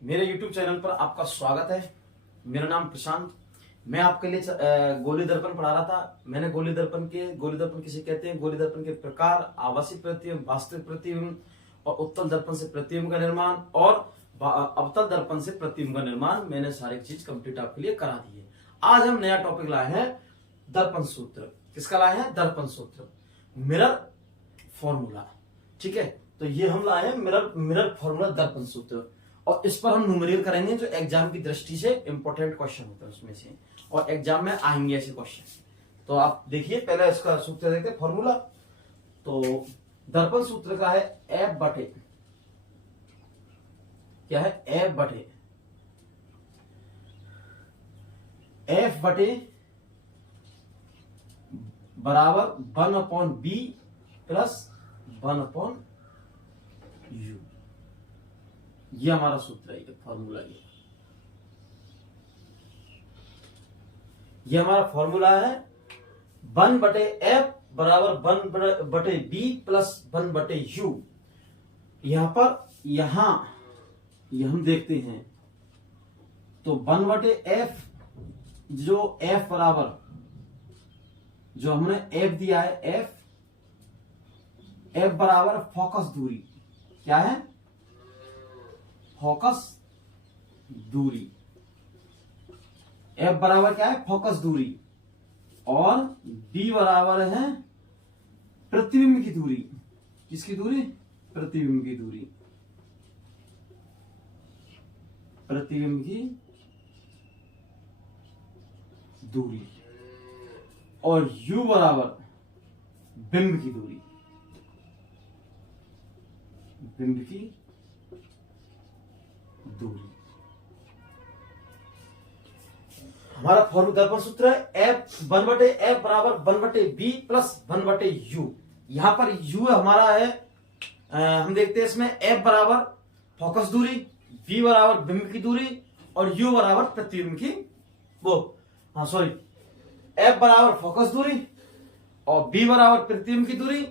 मेरे YouTube channel पर आपका स्वागत है। मेरा नाम प्रशांत। मैं आपके लिए गोली दर्पण पढ़ा रहा था। मैंने गोली दर्पण किसे कहते हैं, गोली दर्पण के प्रकार, आभासी प्रतिबिंब, वास्तविक प्रतिबिंब और उत्तल दर्पण से प्रतिबिंब का निर्माण और अवतल दर्पण से प्रतिबिंब का निर्माण मैंने सारी चीज कंप्लीट आपके लिए करा दी है। आज हम नया टॉपिक लाए हैं, दर्पण सूत्र। किसका लाए हैं? दर्पण सूत्र, मिरर फॉर्मूला। ठीक है, तो ये हम लाए हैं मिरर फॉर्मूला दर्पण सूत्र, और इस पर हम न्यूमेरिकल करेंगे जो एग्जाम की दृष्टि से इंपॉर्टेंट क्वेश्चन होते हैं उसमें से, और एग्जाम में आएंगे ऐसे क्वेश्चन। तो आप देखिए, पहले इसका सूत्र देखते हैं, फॉर्मूला। तो दर्पण सूत्र का है एफ बटे, क्या है? एफ बटे बराबर 1/b प्लस 1/u। ये हमारा सूत्र है, ये फॉर्मूला। ये हमारा फॉर्मूला है 1/f बराबर 1/b प्लस 1/u। यहां ये हम देखते हैं, तो 1/f, जो f बराबर, जो हमने f दिया है, f बराबर फोकस दूरी। क्या है? फोकस दूरी। f बराबर क्या है? फोकस दूरी। और b बराबर है प्रतिबिंब की दूरी। किसकी दूरी? प्रतिबिंब की दूरी। प्रतिबिंब की दूरी। और u बराबर बिंब की दूरी। बिंब की दूरी। हमारा फॉर्मूला दर्पण सूत्र है f 1/f बराबर 1/b प्लस 1/u। यहां पर u हमारा है, हम देखते हैं इसमें f बराबर फोकस दूरी, b बराबर बिंब की दूरी, और u बराबर प्रतिबिंब की f बराबर फोकस दूरी, और b बराबर प्रतिबिंब की दूरी,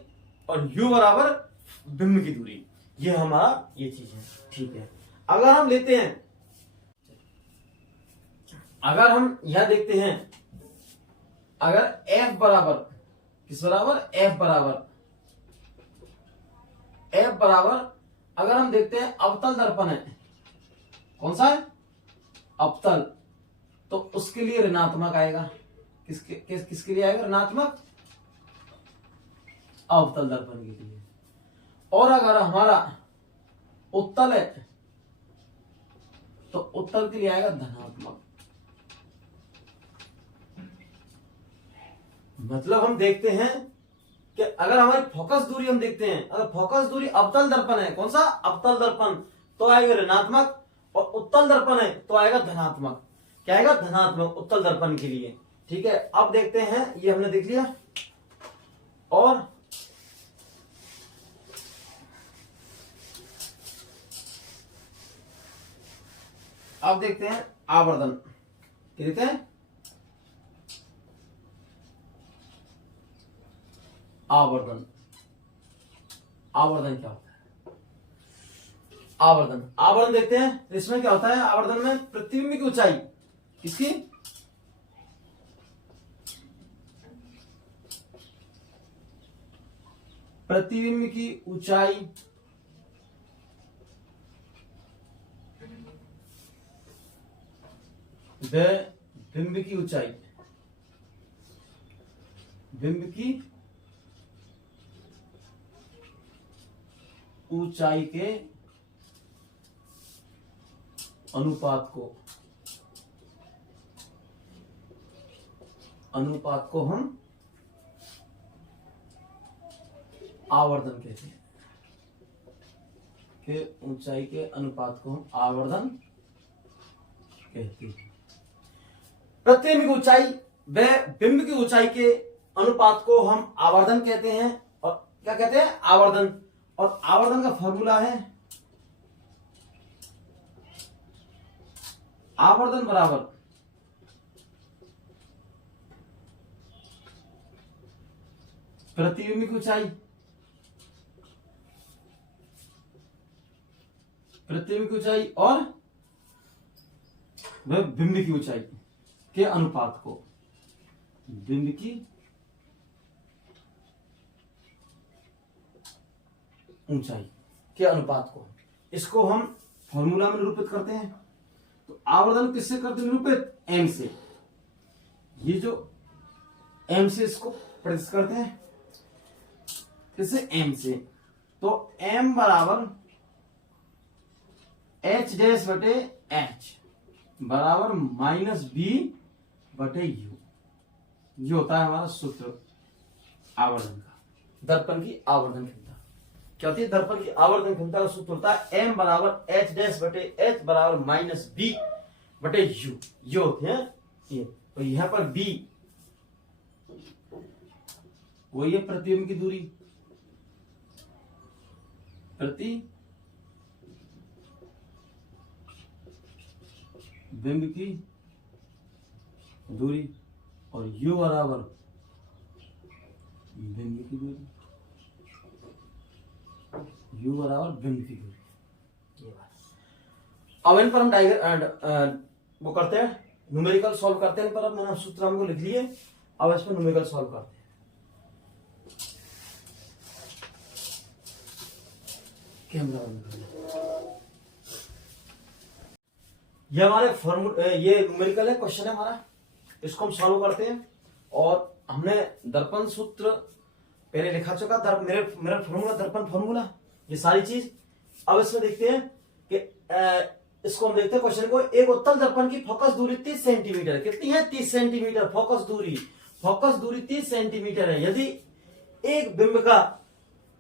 और u बराबर बिंब की दूरी। ये हमारा ये चीज है। ठीक है, अगर हम लेते हैं, अगर हम यह देखते हैं, अगर f बराबर, किस बराबर? f बराबर अगर हम देखते हैं अवतल दर्पण है, कौन सा है? अवतल। तो उसके लिए ऋणात्मक आएगा। किसके लिए आएगा? ऋणात्मक, अवतल दर्पण के लिए। और अगर हमारा उत्तल है, तो उत्तल के लिए आएगा धनात्मक। मतलब हम देखते हैं कि अगर हमारी फोकस दूरी हम देखते हैं, अगर फोकस दूरी अवतल दर्पण है, कौन सा? अवतल दर्पण, तो आएगा ऋणात्मक, और उत्तल दर्पण है तो आएगा धनात्मक। क्या आएगा? धनात्मक, उत्तल दर्पण के लिए। ठीक है, अब देखते हैं, ये हमने देख लिया। और अब देखते हैं आवर्धन। क्या देखते हैं? आवर्धन। आवर्धन क्या होता है? आवर्धन देखते हैं, इसमें क्या होता है? आवर्धन में प्रतिबिंब की ऊंचाई, किसकी? प्रतिबिंब की ऊंचाई व बिंब की ऊंचाई, बिंब की ऊंचाई के अनुपात को हम आवर्धन कहते हैं। के ऊंचाई के अनुपात को हम आवर्धन कहते हैं। प्रतिबिंब की ऊंचाई व बिंब की ऊंचाई के अनुपात को हम आवर्धन कहते हैं। और क्या कहते हैं? आवर्धन। और आवर्धन का फॉर्मूला है आवर्धन बराबर प्रतिबिंब की ऊंचाई, प्रतिबिंब की ऊंचाई और वह बिंब की ऊंचाई के अनुपात को, बिंब की ऊंचाई के अनुपात को, इसको हम फॉर्मूला में निरूपित करते हैं। तो आवर्धन किससे करते हैं निरूपित? एम से। ये जो एम से इसको प्रदर्शित करते हैं, किससे? एम से। तो एम बराबर एच डैश बटे एच बराबर माइनस बी बटे यू। ये होता है हमारा सूत्र आवर्धन का, दर्पण की आवर्धन क्षमता। क्या होती है? दर्पण की आवर्धन क्षमता का सूत्र होता है एम बराबर एच डैश बटे एच बराबर माइनस बी बटे यू। ये होते हैं ये। तो यहां पर बी वही है प्रतिबिंब की दूरी, प्रतिबिंब की दूरी, और u बराबर बिंब की दूरी, u बराबर बिंब की दूरी। ये बात। अब इन पर हम वो करते हैं, न्यूमेरिकल सॉल्व करते हैं। पर अब मैंने सूत्र हमको लिख लिए, अब इस पर न्यूमेरिकल सॉल्व करते हैं। कैमरा ये हमारे फॉर्मूला, ये न्यूमेरिकल है, क्वेश्चन है हमारा, इसको हम सॉल्व करते हैं। और हमने दर्पण सूत्र पहले लिखा चुका, मेरा फॉर्मूला, दर्पण फॉर्मूला, ये सारी चीज। अब इसमें देखते हैं कि इसको हम देखते हैं क्वेश्चन को। एक उत्तल दर्पण की फोकस दूरी 30 सेंटीमीटर, कितनी है? 30 सेंटीमीटर फोकस दूरी। फोकस दूरी 30 सेंटीमीटर है। यदि एक बिंब का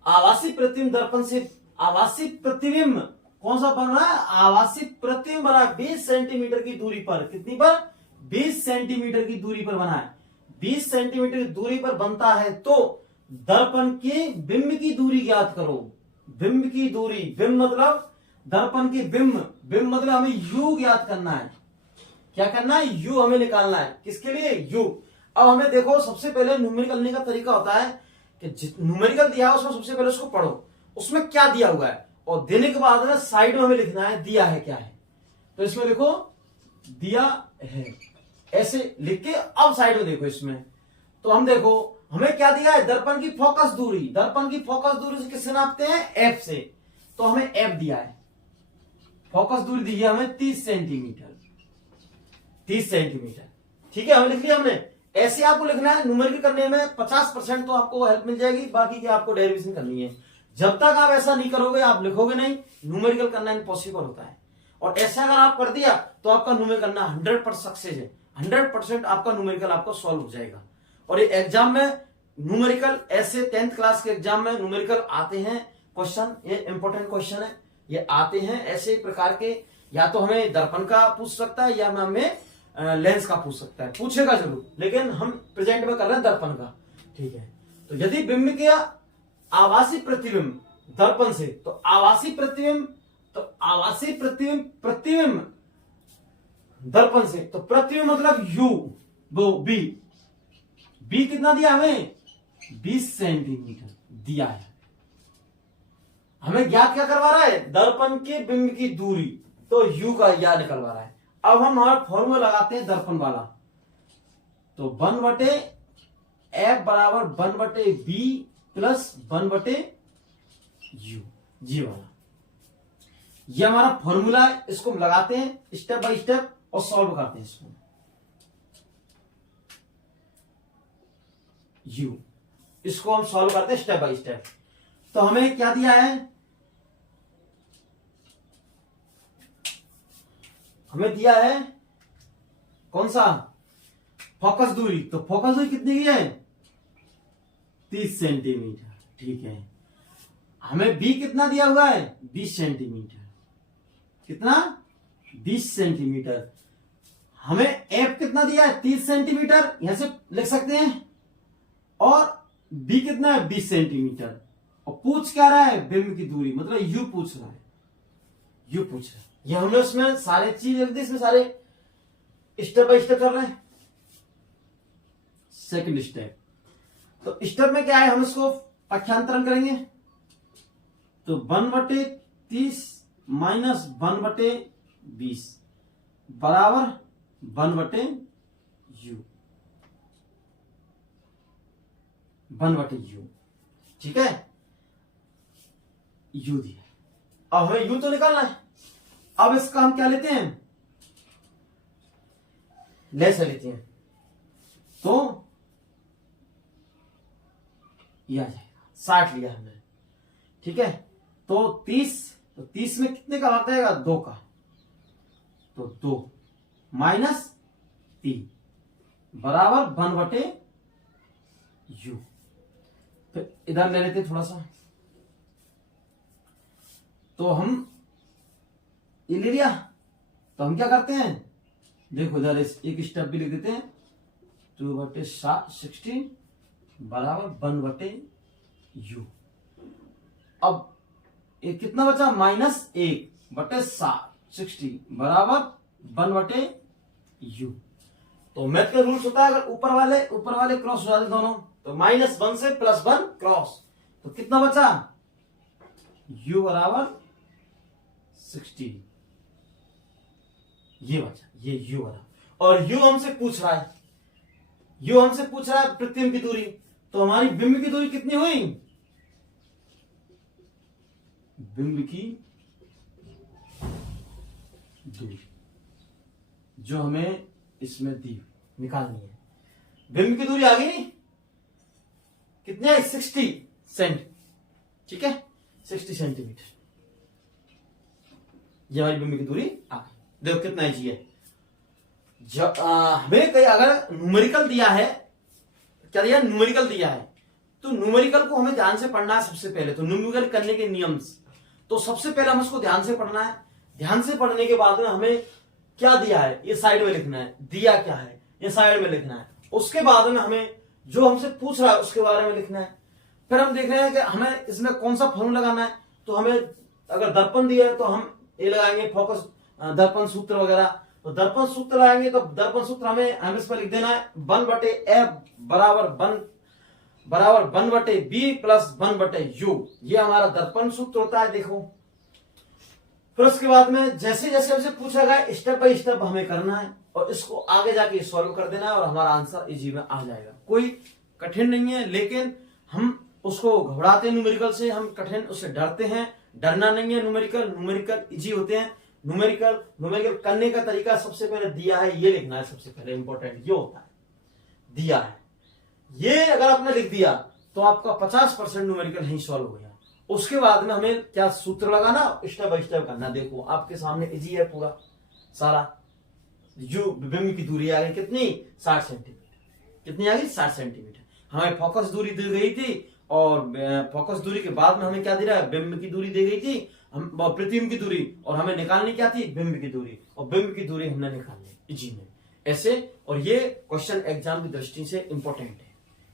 आवासी प्रतिबिंब दर्पण से, आवासी प्रतिबिंब कौन सा बन रहा है? आवासी प्रतिबिंब बना 20 सेंटीमीटर की दूरी पर, कितनी पर? 20 सेंटीमीटर की दूरी पर बना है। 20 सेंटीमीटर की दूरी पर बनता है तो दर्पण की बिंब की दूरी ज्ञात करो। बिंब की दूरी, बिंब मतलब दर्पण की बिंब, बिंब मतलब हमें u ज्ञात करना है। क्या करना है? u हमें निकालना है। किसके लिए? u। अब हमें देखो, सबसे पहले न्यूमेरिकल करने का तरीका होता है कि न्यूमेरिकल दिया है उसको सबसे पहले उसको पढ़ो, उसमें क्या दिया हुआ है, और देने के बाद ना साइड में हमें लिखना है दिया है क्या है। तो इसमें लिखो दिया है, ऐसे लिख के अब साइड में देखो इसमें। तो हम देखो हमें क्या दिया है? दर्पण की फोकस दूरी। दर्पण की फोकस दूरी से किससे नापते हैं? एफ से। तो हमें एफ दिया है, फोकस दूरी दी है हमें 30 सेंटीमीटर। 30 सेंटीमीटर, ठीक है, हमें लिख लिया हमने। ऐसे आपको लिखना है। न्यूमेरिकल करने में 50% तो आपको हेल्प मिल जाएगी, बाकी की आपको डेरिवेशन करनी है। जब तक आप ऐसा नहीं करोगे, आप लिखोगे नहीं, न्यूमेरिकल करना इम्पॉसिबल होता है। और ऐसा अगर आप कर दिया तो आपका न्यूमेरिकल करना 100% सक्सेस है। 100% आपका न्यूमेरिकल आपको सॉल्व हो जाएगा। और ये एग्जाम में न्यूमेरिकल, ऐसे 10th क्लास के एग्जाम में न्यूमेरिकल आते हैं क्वेश्चन, ये इंपॉर्टेंट क्वेश्चन है, ये आते हैं ऐसे प्रकार के। या तो हमें दर्पण का पूछ सकता है या हमें लेंस का पूछ सकता है, पूछेगा जरूर, लेकिन हम प्रेजेंट में कर रहे हैं दर्पण का, ठीक है। तो यदि बिंब किया आवासी प्रतिबिंब दर्पण से, तो आवासी प्रतिबिंब, तो आवासी प्रतिबिंब, प्रतिबिंब दर्पण से, तो प्रतिबिंब मतलब u, वो b, b कितना दिया हमें? 20 सेंटीमीटर दिया है। हमें ज्ञात क्या करवा रहा है? दर्पण के बिंब की दूरी, तो u का या निकलवा रहा है। अब हम हमारा फॉर्मूला लगाते हैं दर्पण वाला। तो 1/f बराबर 1/b प्लस 1/u, जी वाला, ये हमारा फॉर्मूला है। इसको लगाते हैं स्टेप बाय स्टेप और सॉल्व करते हैं इसको। u, इसको हम सॉल्व करते हैं स्टेप बाय स्टेप। तो हमें क्या दिया है? हमें दिया है कौन सा? फोकस दूरी। तो फोकस दूरी कितनी की है? 30 सेंटीमीटर, ठीक है। हमें बी कितना दिया हुआ है? 20 सेंटीमीटर। कितना? 20 सेंटीमीटर। हमें एफ कितना दिया है? 30 सेंटीमीटर, यहां से लिख सकते हैं। और बी कितना है? 20 सेंटीमीटर। और पूछ क्या रहा है? बिंब की दूरी, मतलब यू पूछ रहा है, यू पूछ रहा है। ये हमने उसमें सारे चीज लिख दी, इसमें सारे स्टेप बाय स्टेप कर रहे हैं। सेकंड स्टेप, तो स्टेप में क्या है? हम इसको पक्षांतरण करेंगे। तो 1/30 माइनस 1/20, बराबर 1/u, 1/u, ठीक है, u दिया। अब हमें u तो निकालना है। अब इसका हम क्या लेते हैं, लेसा लेते हैं, तो यह आ जाएगा 60 लिया हमने, ठीक है। तो 30 में कितने का भाग जाएगा, 2 का, तो 2 माइनस 3 बराबर 1/u। फिर इधर ले लेते थोड़ा सा, तो हम ये ले लिया, तो हम क्या करते हैं, देखो इधर एक स्टेप भी लिख देते हैं, 2/16 बराबर 1/u। अब ये कितना बचा, -1/60 बराबर 1/u। तो मैथ का रूल्स होता है, अगर ऊपर वाले क्रॉस हो जाते दोनों, तो -1 से +1 क्रॉस, तो कितना बचा, u बराबर 60, ये बचा, ये u बराबर। और u हमसे पूछ रहा है, प्रतिबिंब की दूरी, तो हमारी बिंब की दूरी कितनी हुई, बिंब की दूरी जो हमें इसमें दी निकालनी है, बिंब की दूरी आ गई नहीं, कितने है, 60 सेंट, ठीक है, 60 सेंटीमीटर, ये हमारी बिंब की दूरी आ गई। देखो कितना इजी है। हमें कहीं अगर न्यूमेरिकल दिया है, क्या दिया, न्यूमेरिकल दिया है, तो न्यूमेरिकल को हमें ध्यान से पढ़ना है सबसे पहले। तो न्यूमेरिकल करने के नियम, तो सबसे पहले हम उसको ध्यान से पढ़ना है। ध्यान से पढ़ने के बाद में हमें क्या दिया है, ये साइड में लिखना है, दिया क्या है ये साइड में लिखना है। उसके बाद में हमें जो हमसे पूछ रहा है उसके बारे में लिखना है। फिर हम देख रहे हैं कि हमें इसमें कौन सा फॉर्मूला लगाना है। तो हमें अगर दर्पण दिया है तो हम ये लगाएंगे फोकस दर्पण सूत्र वगैरह। तो दर्पण सूत्र लगाएंगे, तो दर्पण सूत्र हमें इस पर लिख देना है, 1/f बराबर 1/b प्लस 1/u। ये हमारा दर्पण सूत्र होता है। देखो फिर उसके बाद में जैसे जैसे हमसे पूछा गया स्टेप बाय स्टेप हमें करना है, और इसको आगे जाके सॉल्व कर देना है, और हमारा आंसर इजी में आ जाएगा। कोई कठिन नहीं है, लेकिन हम उसको घबराते हैं न्यूमेरिकल से, हम कठिन उससे डरते हैं। डरना नहीं है, न्यूमेरिकल इजी होते हैं। न्यूमेरिकल करने का तरीका सबसे पहले दिया है ये लिखना है, सबसे पहले इंपॉर्टेंट ये होता है, दिया है ये अगर आपने लिख दिया तो आपका 50% न्यूमेरिकल ही सॉल्व हो गया। उसके बाद में हमें क्या सूत्र लगाना, स्टेप बाय स्टेप करना। देखो आपके सामने इजी है पूरा सारा। जो बिंब की दूरी आ गई कितनी, 60 सेंटीमीटर। कितनी आ गई, 60 सेंटीमीटर। हमें फोकस दूरी दी गई थी, और फोकस दूरी के बाद में हमें क्या दे रहा है, बिंब की दूरी दी गई थी, हम प्रतिबिंब की दूरी, और हमें निकालनी क्या थी, बिंब की दूरी। और बिंब की दूरी हमने निकालनी इजी में ऐसे। और ये क्वेश्चन एग्जाम की दृष्टि से इंपॉर्टेंट है।